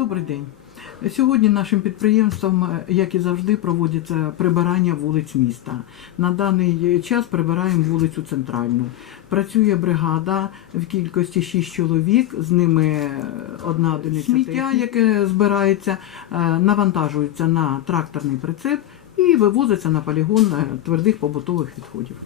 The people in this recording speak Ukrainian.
Добрий день. Сьогодні нашим підприємством, е, як і завжди, проводиться прибирання вулиць міста. На даний час прибираємо вулицю Центральну. Працює бригада в кількості 6 чоловік, з ними е, одна одиниця сміття, яке збирається, е, навантажується на тракторний прицеп і вивозиться на полігон твердих побутових відходів.